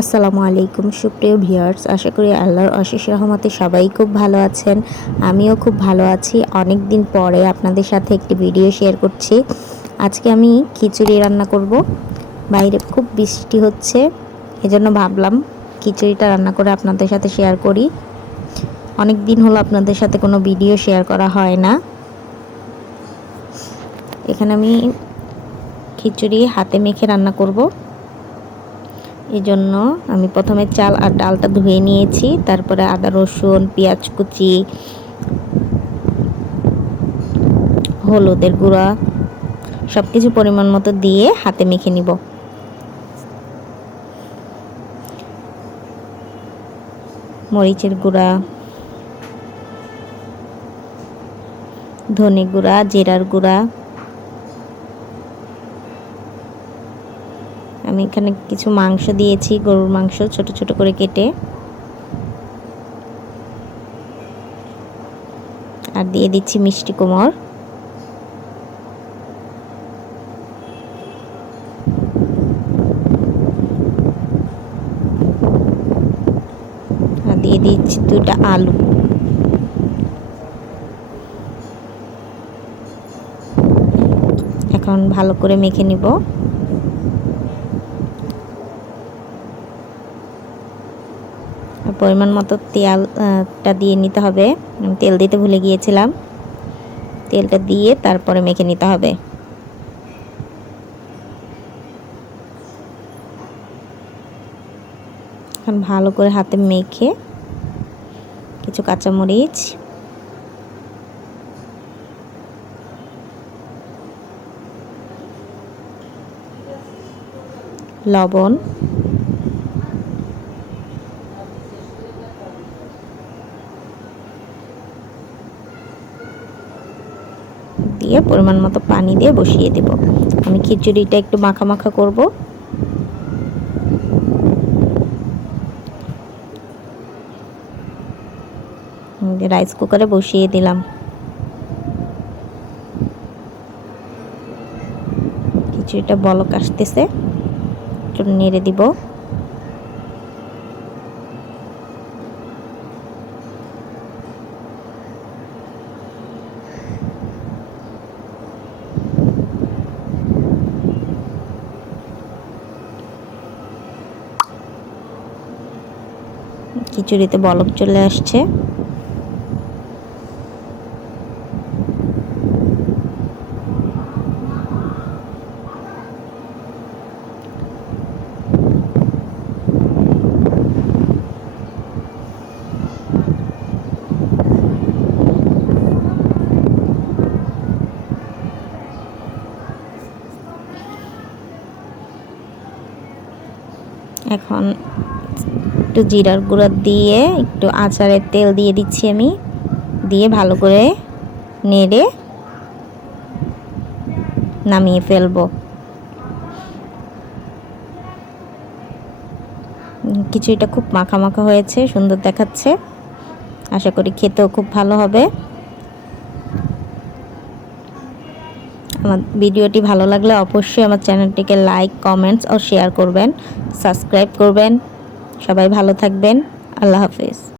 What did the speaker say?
আসসালামু আলাইকুম সুপ্রিয় ভিউয়ার্স, আশা করি আল্লাহর অশেষ রহমতে সবাই খুব ভালো আছেন। আমিও খুব ভালো আছি। অনেক দিন পরে আপনাদের সাথে একটি ভিডিও শেয়ার করছি। আজকে আমি খিচুড়ি রান্না করব। বাইরে খুব বৃষ্টি হচ্ছে, এজন্য ভাবলাম খিচুড়িটা রান্না করে আপনাদের সাথে শেয়ার করি। অনেক দিন হলো আপনাদের সাথে কোনো ভিডিও শেয়ার করা হয় না। এখানে আমি খিচুড়ি হাতে মেখে রান্না করব। এই জন্য আমি প্রথমে চাল আর ডালটা ধুয়ে নিয়েছি, তারপরে আদা রসুন পেঁয়াজ কুচি, হলুদের গুঁড়া সব কিছু পরিমাণ মতো দিয়ে হাতে মেখে নিব। মরিচের গুঁড়া, ধনে গুঁড়া, জিরার গুঁড়া। আমি এখানে কিছু মাংস দিয়েছি, গরুর মাংস ছোট ছোট করে কেটে, আর দিয়ে দিচ্ছি মিষ্টি কুমড়। আর দিয়ে দিচ্ছি 2টা আলু। এখন ভালো করে মেখে নিব। পরিমাণ মতো তেলটা দিয়ে নিতে হবে। আমি তেল দিতে ভুলে গিয়েছিলাম। তেলটা দিয়ে তারপরে মেখে নিতে হবে। এখন ভালো করে হাতে মেখে কিছু কাঁচামরিচ, লবণ, দিয়ে পরিমাণ মতো পানি দিয়ে বসিয়ে দেব। আমি খিচুড়িটা একটু মাখা মাখা করব। রাইস কুকারে বসিয়ে দিলাম। খিচুড়িটা বলক আসতেছে, একটু নেড়ে দিব। খিচুড়িতে বলক চলে আসছে। এখন একটু জিরার গুঁড়া দিয়ে একটু আচারের তেল দিয়ে দিচ্ছি আমি, দিয়ে ভালো করে নেড়ে নামিয়ে ফেলবো। খিচুড়িটা খুব মাখা মাখা হয়েছে, সুন্দর দেখাচ্ছে। আশা করি খেতেও খুব ভালো হবে। আমার ভিডিওটি ভালো লাগলে অবশ্যই আমার চ্যানেলটিকে লাইক, কমেন্টস ও শেয়ার করবেন, সাবস্ক্রাইব করবেন। সবাই ভালো থাকবেন। আল্লাহ হাফেজ।